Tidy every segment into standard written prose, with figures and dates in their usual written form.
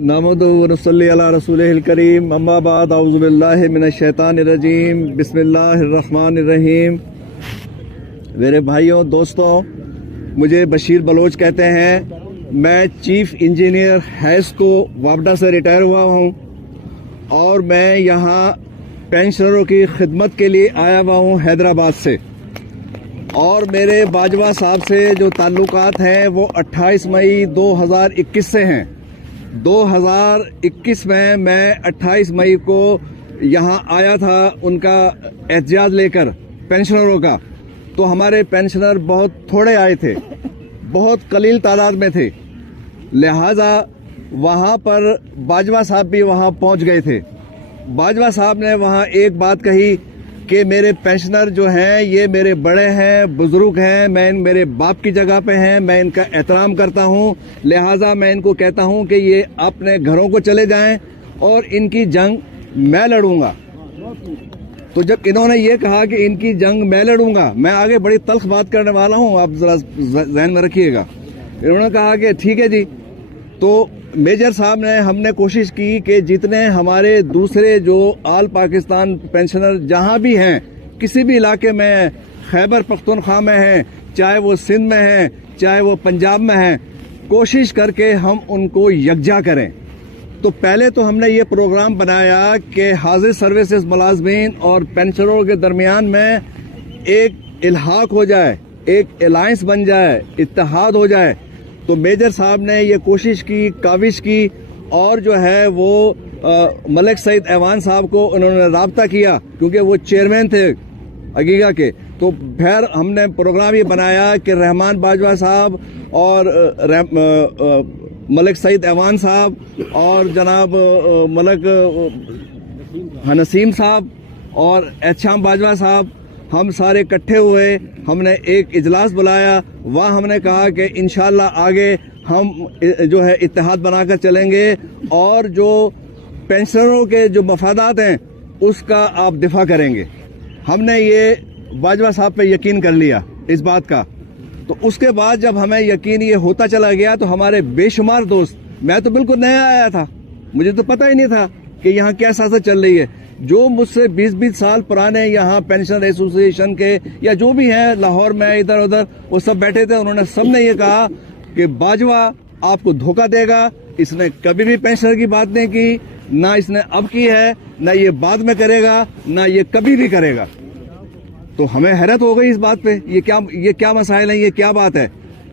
नहमदुहु व नसल्ली अला रसूलिहिल करीम अम्मा बाद औज़ु बिल्लाहि मिनश शैतानिर रजीम बिस्मिल्लाहिर रहमानिर रहीम। मेरे भाइयों दोस्तों, मुझे बशीर बलोच कहते हैं। मैं चीफ इंजीनियर हैस्को वापडा से रिटायर हुआ हूं और मैं यहां पेंशनरों की खिदमत के लिए आया हुआ हूं हैदराबाद से। और मेरे बाजवा साहब से जो ताल्लुकात हैं वो 28 मई 2021 से हैं। 2021 में मैं 28 मई को यहाँ आया था उनका एहतियाज लेकर पेंशनरों का। तो हमारे पेंशनर बहुत थोड़े आए थे, बहुत कलील तादाद में थे, लिहाजा वहाँ पर बाजवा साहब भी वहाँ पहुँच गए थे। बाजवा साहब ने वहाँ एक बात कही कि मेरे पेंशनर जो हैं ये मेरे बड़े हैं, बुजुर्ग हैं, मैं मेरे बाप की जगह पे हैं, मैं इनका एहतराम करता हूं, लिहाजा मैं इनको कहता हूं कि ये अपने घरों को चले जाएं और इनकी जंग मैं लड़ूंगा। तो जब इन्होंने ये कहा कि इनकी जंग मैं लड़ूंगा, मैं आगे बड़ी तल्ख बात करने वाला हूं, आप जरा ज़हन में रखिएगा। इन्होंने कहा कि ठीक है जी। तो मेजर साहब ने हमने कोशिश की कि जितने हमारे दूसरे जो आल पाकिस्तान पेंशनर जहां भी हैं, किसी भी इलाके में, खैबर पख्तूनख्वा में हैं, चाहे वो सिंध में हैं, चाहे वो पंजाब में हैं, कोशिश करके हम उनको यकजा करें। तो पहले तो हमने ये प्रोग्राम बनाया कि हाजिर सर्विसेज मुलाजमीन और पेंशनरों के दरमियान में एक इल्हाक हो जाए, एक अलायंस बन जाए, इत्तेहाद हो जाए। तो मेजर साहब ने ये कोशिश की, काविश की और जो है वो मलिक सईद ऐवान साहब को उन्होंने राब्ता किया क्योंकि वो चेयरमैन थे अगीगा के। तो फिर हमने प्रोग्राम ये बनाया कि रहमान बाजवा साहब और मलिक सईद ऐवान साहब और जनाब मलिक नसीम साहब और एहतशाम बाजवा साहब, हम सारे इकट्ठे हुए, हमने एक इजलास बुलाया। वहाँ हमने कहा कि इंशाल्लाह आगे हम जो है इत्तेहाद बनाकर चलेंगे और जो पेंशनरों के जो मफादात हैं उसका आप दिफा करेंगे। हमने ये बाजवा साहब पे यकीन कर लिया इस बात का। तो उसके बाद जब हमें यकीन ये होता चला गया तो हमारे बेशुमार दोस्त, मैं तो बिल्कुल नया आया था, मुझे तो पता ही नहीं था कि यहाँ क्या सियासत चल रही है। जो मुझसे 20-20 साल पुराने यहाँ पेंशन एसोसिएशन के या जो भी हैं लाहौर में इधर उधर, वो सब बैठे थे। उन्होंने सबने ये कहा कि बाजवा आपको धोखा देगा, इसने कभी भी पेंशनर की बात नहीं की, ना इसने अब की है, ना ये बाद में करेगा, ना ये कभी भी करेगा। तो हमें हैरत हो गई इस बात पे, ये क्या मसाइल है, ये क्या बात है।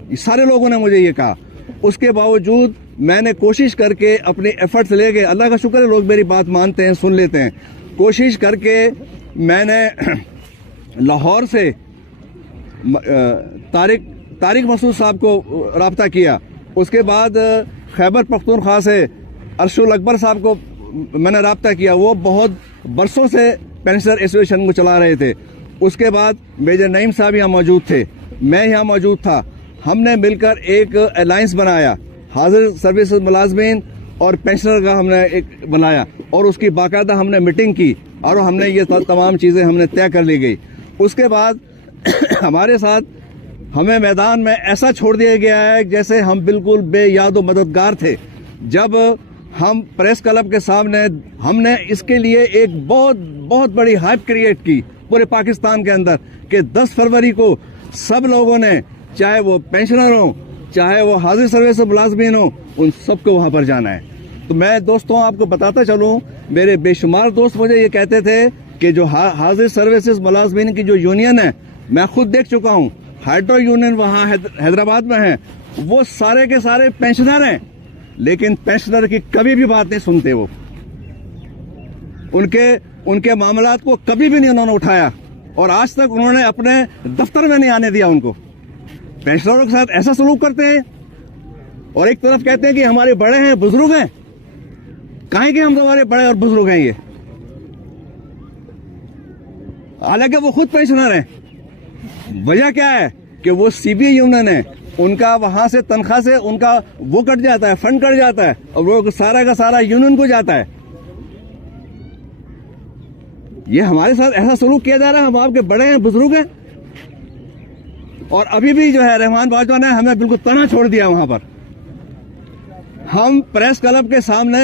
ये सारे लोगों ने मुझे ये कहा। उसके बावजूद मैंने कोशिश करके अपने एफर्ट्स ले गए। अल्लाह का शुक्र है लोग मेरी बात मानते हैं, सुन लेते हैं। कोशिश करके मैंने लाहौर से तारिक मसूद साहब को राब्ता किया। उसके बाद खैबर पख्तूनख्वा से अरशुल अकबर साहब को मैंने राब्ता किया, वो बहुत बरसों से पेंशनर एसोसिएशन को चला रहे थे। उसके बाद मेजर नईम साहब यहाँ मौजूद थे, मैं यहाँ मौजूद था। हमने मिलकर एक अलायंस बनाया, हाजिर सर्विसेज मुलाजमीन और पेंशनर का हमने एक बनाया और उसकी बाकायदा हमने मीटिंग की और हमने ये तमाम चीज़ें हमने तय कर ली गई। उसके बाद हमारे साथ हमें मैदान में ऐसा छोड़ दिया गया है जैसे हम बिल्कुल बेयाद मददगार थे। जब हम प्रेस क्लब के सामने हमने इसके लिए एक बहुत बड़ी हाइप क्रिएट की पूरे पाकिस्तान के अंदर कि 10 फरवरी को सब लोगों ने, चाहे वो पेंशनर हो, चाहे वो हाजिर सर्विस मुलाजमीन हो, उन सबको वहां पर जाना है। तो मैं दोस्तों आपको बताता चलूं, मेरे बेशुमार दोस्त मुझे ये कहते थे कि जो हाजिर सर्विसेज मुलाजमीन की जो यूनियन है, मैं खुद देख चुका हूं, हाइड्रो यूनियन वहां हैदराबाद में है, वो सारे के सारे पेंशनर हैं, लेकिन पेंशनर की कभी भी बात नहीं सुनते। वो उनके मामलात को कभी भी नहीं उन्होंने उठाया और आज तक उन्होंने अपने दफ्तर में नहीं आने दिया उनको। पेंशनरों के साथ ऐसा सलूक करते हैं और एक तरफ कहते हैं कि हमारे बड़े हैं, बुजुर्ग हैं। काहे कि हम हमारे बड़े और बुजुर्ग हैं ये, हालांकि वो खुद पेंशनर हैं। वजह क्या है कि वो सीबीआई यूनियन है, उनका वहां से तनख्वाह से उनका वो कट जाता है, फंड कट जाता है और वो सारा का सारा यूनियन को जाता है। ये हमारे साथ ऐसा सलूक किया जा रहा है, हम आपके बड़े हैं, बुजुर्ग हैं। और अभी भी जो है रहमान बाजवा ने हमें बिल्कुल तना छोड़ दिया वहां पर। ہم پریس کلب کے سامنے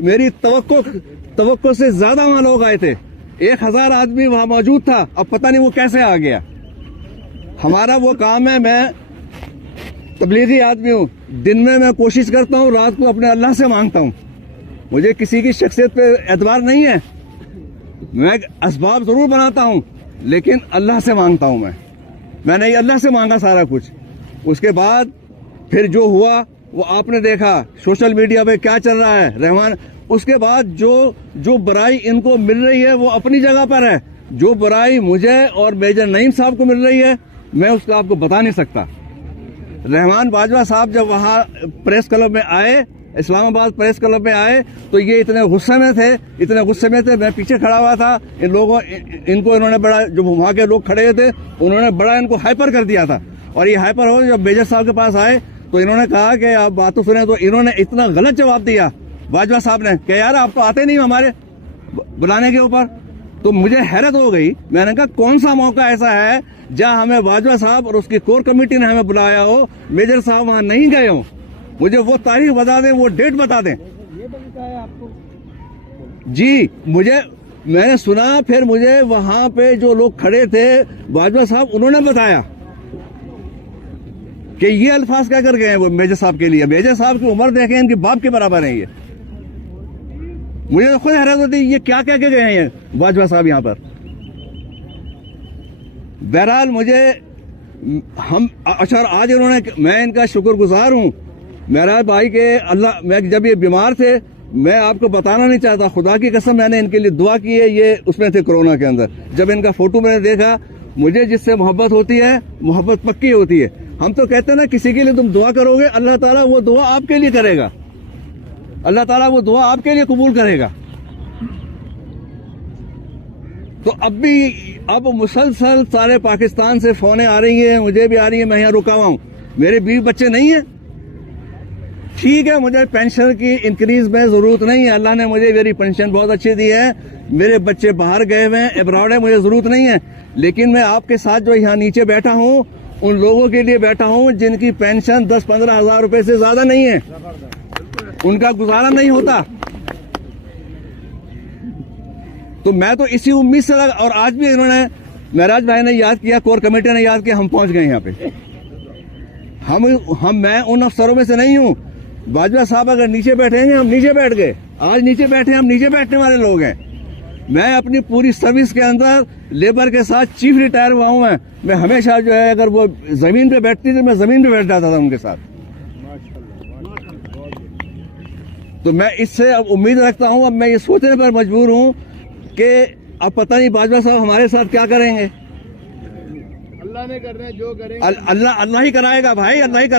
میری توقع سے زیادہ وہاں لوگ آئے تھے. 1000 آدمی وہاں موجود تھا. اب پتہ نہیں وہ کیسے آ گیا. ہمارا وہ کام ہے, میں تبلیغی آدمی ہوں. دن میں کوشش کرتا ہوں, رات کو اپنے اللہ سے مانگتا ہوں. مجھے کسی کی شخصیت پہ اعتبار نہیں ہے. میں اسباب ضرور بناتا ہوں لیکن اللہ سے مانگتا ہوں. میں نے اللہ سے مانگا سارا کچھ. اس کے بعد پھر جو ہوا وہ آپ نے دیکھا سوشل میڈیا پہ کیا چل رہا ہے. رحمان, اس کے بعد جو برائی ان کو مل رہی ہے وہ اپنی جگہ پر ہے. جو برائی مجھے اور میجر نعیم صاحب کو مل رہی ہے میں اس کو آپ کو بتا نہیں سکتا. رحمان باجوہ صاحب جب وہاں پریس کلب میں آئے, اسلام آباد پریس کلب میں آئے, تو یہ اتنے غصے میں تھے. میں پیچھے کھڑا ہوا تھا. انہوں نے بڑا, جو وہاں کے لوگ کھڑے تھے انہوں نے بڑا ان کو ہائپر کر دیا تھا. اور یہ ہائپر ہو جب میجر صاحب کے پاس آئے تو انہوں نے کہا کہ آپ بات تو سنیں. تو انہوں نے اتنا غلط جواب دیا باجوہ صاحب نے کہ یار آپ تو آتے نہیں ہمارے بلانے کے اوپر. تو مجھے حیرت ہو گئی. میں نے کہا کون سا موقع ایسا ہے جہاں ہمیں باجوہ صاحب اور اس کی کور کمیٹی نے ہمیں بلایا ہو, میجر صاحب وہاں نہیں گئے ہوں. مجھے وہ تاریخ بتا دیں, وہ ڈیٹ بتا دیں. جی میں نے سنا. پھر مجھے وہاں پہ جو لوگ کھڑے تھے باجوہ صاحب انہوں نے بتایا کہ یہ الفاظ کیا کر گئے ہیں وہ میجر صاحب کے لیے. میجر صاحب کی عمر دیکھیں, ان کے باپ کے برابر ہیں. یہ مجھے خود حیرت ہوتی ہے یہ کیا کہہ کے گئے ہیں یہ باجوہ صاحب یہاں پر. بہرحال آج انہوں نے, میں ان کا شکر گزار ہوں میرا بھائی کہ اللہ, میں جب یہ بیمار تھے میں آپ کو بتانا نہیں چاہتا, خدا کی قسم میں نے ان کے لیے دعا کی ہے. یہ اس میں تھے کورونا کے اندر. جب ان کا فوٹو میں نے دیکھا, مجھے جس سے محبت ہوتی ہے محبت پکی ہوتی ہے. ہم تو کہتے ہیں نا کسی کے لیے تم دعا کرو گے اللہ تعالیٰ وہ دعا آپ کے لیے کرے گا. اللہ تعالیٰ وہ دعا آپ کے لیے قبول کرے گا. تو اب مسلسل سارے پاکستان سے فونیں آ رہی ہیں, مجھے بھی آ رہی ہیں. میں یہاں رکا ہوا ہوں. میرے بیوی بچے نہیں ہیں. ٹھیک ہے, مجھے پینشن کی انکریز میں ضرورت نہیں ہے. اللہ نے مجھے میری پینشن بہت اچھی دی ہے. میرے بچے باہر گئے ہوئے ہیں, ابراڈ ہے, مجھے ضرورت نہیں ہے. لیکن میں آپ کے ساتھ جو یہاں نیچے بیٹھا ہوں ان لوگوں کے لیے بیٹھا ہوں جن کی پینشن 10-15 ہزار روپے سے زیادہ نہیں ہے. ان کا گزارا نہیں ہوتا. تو میں تو اسی امید سے لگا. اور آج بھی انہوں نے, معراج بھائی نے یاد کیا, کور کمیٹی نے یاد کیا, ہم پہنچ گئے یہاں پہ. میں ان افسروں میں سے نہیں ہوں. باجوہ صاحب اگر نیچے بیٹھیں گے ہم نیچے بیٹھ گئے. آج نیچے بیٹھے, ہم نیچے بیٹھنے والے لوگ ہیں. میں اپنی پوری سروس کے اندر لیبر کے ساتھ چیف ریٹائر ہوا ہوں. میں ہمیشہ جو ہے اگر وہ زمین پہ بیٹھتی تھی میں زمین پہ بیٹھ جاتا تھا ان کے ساتھ. تو میں اس سے اب امید رکھتا ہوں. اب میں یہ سوچنے پر مجبور ہوں کہ اب پتہ نہیں باجوہ صاحب ہمارے ساتھ کیا کریں گے. اللہ نے کرنا ہے جو کریں گے, اللہ ہی کرائے گا بھائی, اللہ ہی کرائے گا.